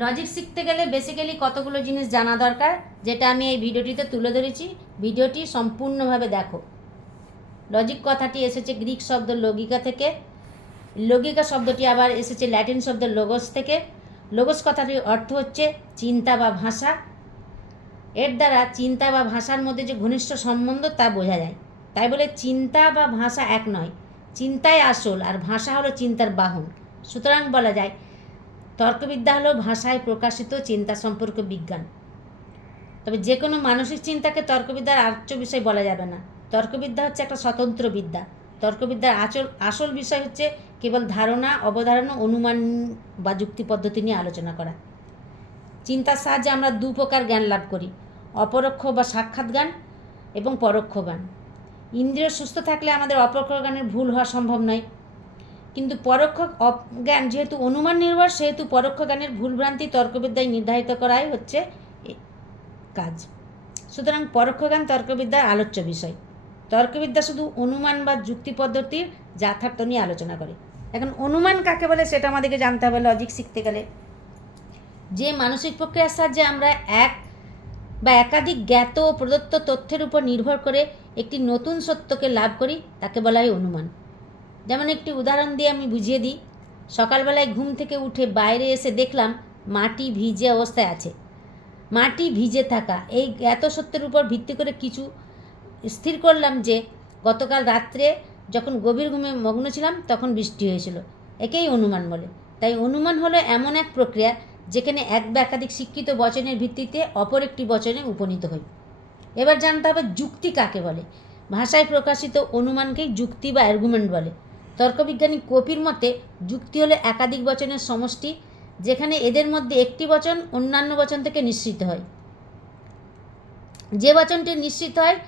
Logic শিখতে গেলে basically কতগুলো জিনিস জানা দরকার, যেটা আমি এই ভিডিওটিতে তুলে ধরেছি। ভিডিওটি সম্পূর্ণভাবে দেখো। লজিক কথাটি এসেছে গ্রিক শব্দ লজিকা থেকে। লজিকা শব্দটি আবার এসেছে ল্যাটিন শব্দ লোগোস থেকে। লোগোস কথাটির অর্থ হচ্ছে চিন্তা বা ভাষা। এর দ্বারা চিন্তা বা ভাষার মধ্যে যে ঘনিষ্ঠ সম্বন্ধ তা বোঝা যায়। তাই বলে চিন্তা বা ভাষা এক নয়, চিন্তাই আসল আর ভাষা হলো চিন্তার বাহন। সুতরাং বলা যায় তর্কবিদ্যা হলো ভাষায় প্রকাশিত চিন্তা সম্পর্কে বিজ্ঞান। তবে যে কোনো মানসিক চিন্তাকে তর্কবিদ্যার আর্য বিষয় বলা যাবে না। তর্কবিদ্যা হচ্ছে একটা স্বতন্ত্র বিদ্যা। তর্কবিদ্যার আসল বিষয় হচ্ছে কেবল ধারণা, অবধারণা, অনুমান বা যুক্তি পদ্ধতি নিয়ে আলোচনা করা। চিন্তার সাহায্যে আমরা দু প্রকার জ্ঞান লাভ করি, অপরোক্ষ বা সাক্ষাৎ জ্ঞান এবং পরোক্ষ জ্ঞান। ইন্দ্রিয় সুস্থ থাকলে আমাদের অপরোক্ষ জ্ঞানের ভুল হওয়া সম্ভব নয়, কিন্তু পরোক্ষ জ্ঞান যেহেতু অনুমান নির্ভর, সেহেতু পরোক্ষ জ্ঞানের ভুলভ্রান্তি তর্কবিদ্যায় নির্ধারিত করাই হচ্ছে কাজ। সুতরাং পরোক্ষ জ্ঞান তর্কবিদ্যার আলোচ্য বিষয়। তর্কবিদ্যা শুধু অনুমান বা যুক্তি পদ্ধতির যথার্থ নিয়ে আলোচনা করে। এখন অনুমান কাকে বলে সেটা আমাদেরকে জানতে হবে লজিক শিখতে গেলে। যে মানসিক প্রক্রিয়ার সাহায্যে আমরা এক বা একাধিক জ্ঞাত ও প্রদত্ত তথ্যের উপর নির্ভর করে একটি নতুন সত্যকে লাভ করি তাকে বলা হয় অনুমান। যেমন একটি উদাহরণ দিয়ে আমি বুঝিয়ে দিই। সকালবেলায় ঘুম থেকে উঠে বাইরে এসে দেখলাম মাটি ভিজে অবস্থায় আছে। মাটি ভিজে থাকা এই জ্ঞাত সত্যের উপর ভিত্তি করে কিছু স্থির করলাম যে গতকাল রাত্রে যখন গভীর ঘুমে মগ্ন ছিলাম তখন বৃষ্টি হয়েছিল। একেই অনুমান বলে। তাই অনুমান হলো এমন এক প্রক্রিয়া যেখানে এক বা একাধিক শিক্ষিত বচনের ভিত্তিতে অপর একটি বচনে উপনীত হই। এবার জানতে হবে যুক্তি কাকে বলে। ভাষায় প্রকাশিত অনুমানকেই যুক্তি বা আর্গুমেন্ট বলে। তর্কবিজ্ঞানী কপির মতে যুক্তি হলো একাধিক বচনের সমষ্টি, যেখানে এদের মধ্যে একটি বচন অন্যান্য বচন থেকে নিঃসৃত হয়। যে বচনটি নিঃসৃত হয়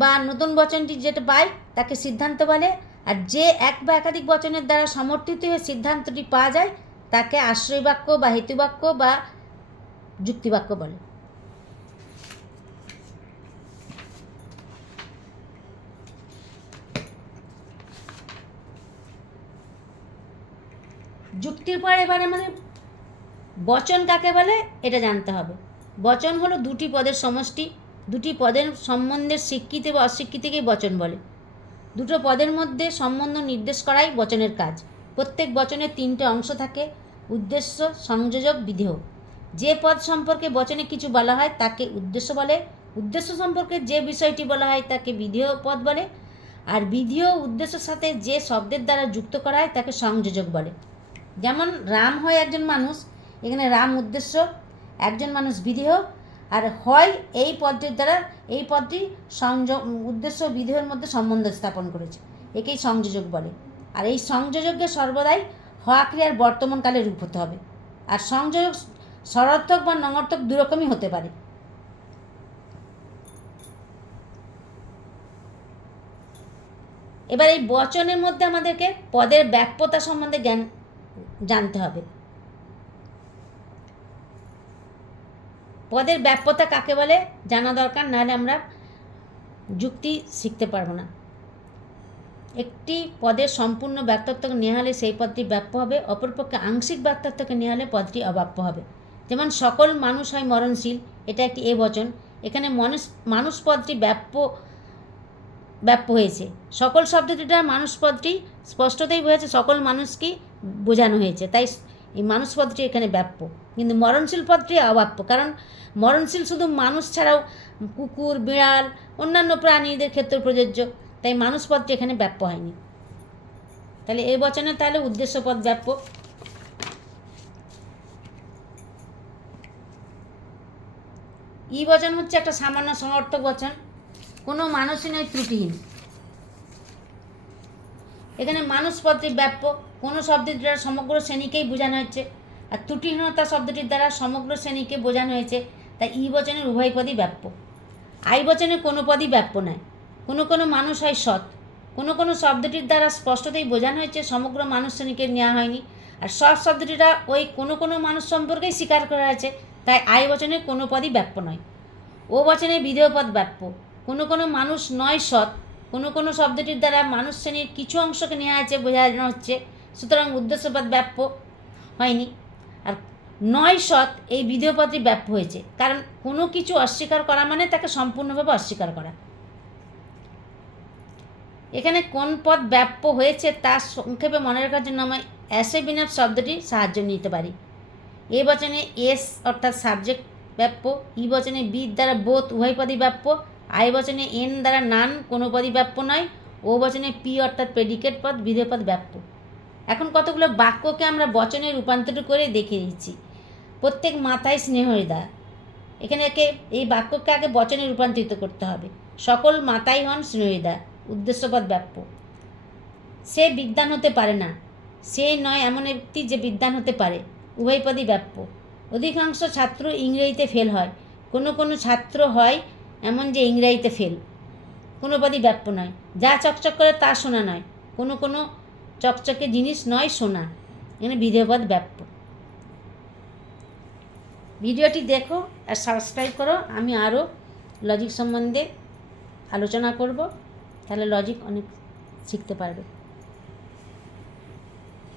বা নতুন বচনটি যেটা পায় তাকে সিদ্ধান্ত বলে, আর যে এক বা একাধিক বচনের দ্বারা সমর্থিত হয়ে সিদ্ধান্তটি পাওয়া যায় তাকে আশ্রয় বাক্য বা হেতুবাক্য বা যুক্তিবাক্য বলে। যুক্তির পর এবার আমাদের বচন কাকে বলে এটা জানতে হবে। বচন হলো দুটি পদের সমষ্টি। দুটি পদের সম্বন্ধের স্বীকৃতি বা অস্বীকৃতিকেই বচন বলে। দুটো পদের মধ্যে সম্বন্ধ নির্দেশ করাই বচনের কাজ। প্রত্যেক বচনের তিনটে অংশ থাকে: উদ্দেশ্য, সংযোজক, বিধেয়। যে পদ সম্পর্কে বচনে কিছু বলা হয় তাকে উদ্দেশ্য বলে। উদ্দেশ্য সম্পর্কে যে বিষয়টি বলা হয় তাকে বিধেয় পদ বলে। আর বিধেয় উদ্দেশ্যের সাথে যে শব্দের দ্বারা যুক্ত করা হয় তাকে সংযোজক বলে। যেমন রাম হয় একজন মানুষ, এখানে রাম উদ্দেশ্য, একজন মানুষ বিধেয়, আর হয় এই পদটির দ্বারা এই পদটি উদ্দেশ্য বিধেয়ের মধ্যে সম্বন্ধ স্থাপন করেছে, একেই সংযোজক বলে। আর এই সংযোজককে সর্বদাই হওয়া ক্রিয়ার বর্তমানকালে রূপ হতে হবে। আর সংযোজক সরর্থক বা নঙর্থক দুরকমই হতে পারে। এবার এই বচনের মধ্যে আমাদেরকে পদের ব্যাপ্যতা সম্বন্ধে জ্ঞান জানতে হবে। পদের ব্যাপ্যতা কাকে বলে জানা দরকার, নাহলে আমরা যুক্তি শিখতে পারবো না। একটি পদের সম্পূর্ণ ব্যক্তত্বকে নেওয়া হলে সেই পদটি ব্যাপ্য হবে, অপরপক্ষে আংশিক ব্যক্তত্বকে নেওয়া হলে পদটি অব্যাপ্য হবে। যেমন সকল মানুষ হয় মরণশীল, এটা একটি এ বচন। এখানে মানুষ পদটি ব্যাপ্য হয়েছে। সকল শব্দটি দ্বারা মানুষ পদটি স্পষ্টতই বোঝাচ্ছে সকল মানুষকেই বোঝানো হয়েছে, তাই এই মানুষ পদটি এখানে ব্যাপ্য। কিন্তু মরণশীল পদটি অব্যাপ্য, কারণ মরণশীল শুধু মানুষ ছাড়াও কুকুর, বিড়াল, অন্যান্য প্রাণীদের ক্ষেত্রে প্রযোজ্য, তাই মানুষ পদটি এখানে ব্যাপ্য হয়নি। তাহলে এই বচনে তাহলে উদ্দেশ্য পদ ব্যাপ্য। ই বচন হচ্ছে একটা সামান্য সমর্থক বচন, কোনো মানুষই নয় ত্রুটিহীন। এখানে মানুষ পদটি ব্যাপ্য, কোনো শব্দের দ্বারা সমগ্র শ্রেণীকেই বোঝানো হচ্ছে, আর ত্রুটিহীনতা শব্দটির দ্বারা সমগ্র শ্রেণীকে বোঝানো হয়েছে, তাই ই বচনের উভয় পদই ব্যাপ্য। আই বচনে কোনো পদই ব্যাপ্য নয়। কোনো কোনো মানুষ হয় সৎ, কোনো কোনো শব্দটির দ্বারা স্পষ্টতই বোঝানো হয়েছে সমগ্র মানুষ শ্রেণীকে নেওয়া হয়নি, আর সৎ শব্দটিটা ওই কোনো কোনো মানুষ সম্পর্কেই স্বীকার করা হয়েছে, তাই আই বচনে কোনো পদই ব্যাপ্য নয়। ও বচনে বিধেয় পদ ব্যাপ্য, কোনো কোনো মানুষ নয় সৎ, কোনো কোনো শব্দটির দ্বারা মানুষ শ্রেণীর কিছু অংশকে নেওয়া হয়েছে বোঝানো হচ্ছে, সুতরাং উদ্দেশ্যপদ ব্যাপ্য হয়নি। আর নয় সৎ এই বিধেয় পদটি ব্যাপ্য হয়েছে, কারণ কোনো কিছু অস্বীকার করা মানে তাকে সম্পূর্ণভাবে অস্বীকার করা। এখানে কোন পদ ব্যাপ্য হয়েছে তা সংক্ষেপে মনে রাখার জন্য আমরা অ্যাসে বিনাফ শব্দটির সাহায্য নিতে পারি। এ বচনে এস অর্থাৎ সাবজেক্ট ব্যাপ্য, ই বচনে বি দ্বারা বোথ উভয় পদই ব্যাপ্য, আই বচনে এন দ্বারা নান কোনো পদই ব্যাপ্য নয়, ও বচনে পি অর্থাৎ প্রেডিকেট পদ বিধেয় পদ ব্যাপ্য। এখন কতগুলো বাক্যকে আমরা বচনে রূপান্তর করে দেখিয়ে দিচ্ছি। প্রত্যেক মাথায় স্নেহহৃদা, এখানে এই বাক্যকে আগে বচনে রূপান্তরিত করতে হবে। সকল মাতাই হন স্নেহহৃদা, উদ্দেশ্যপদ ব্যাপ্য। সে বিদ্বান হতে পারে না, সে নয় এমন ব্যক্তি যে বিদ্বান হতে পারে, উভয় পদই ব্যাপ্য। অধিকাংশ ছাত্র ইংরেজিতে ফেল হয়, কোনো কোনো ছাত্র হয় এমন যে ইংরেজিতে ফেল, কোনো পদই ব্যাপ্য নয়। যা চকচক করে তা সোনা নয়, কোনো কোনো চকচকে জিনিস নয় সোনা, এখানে বিধেয় পদ ব্যাপ্য। ভিডিওটি দেখো আর সাবস্ক্রাইব করো, আমি আরও লজিক সম্বন্ধে আলোচনা করব, তাহলে লজিক অনেক শিখতে পারবে।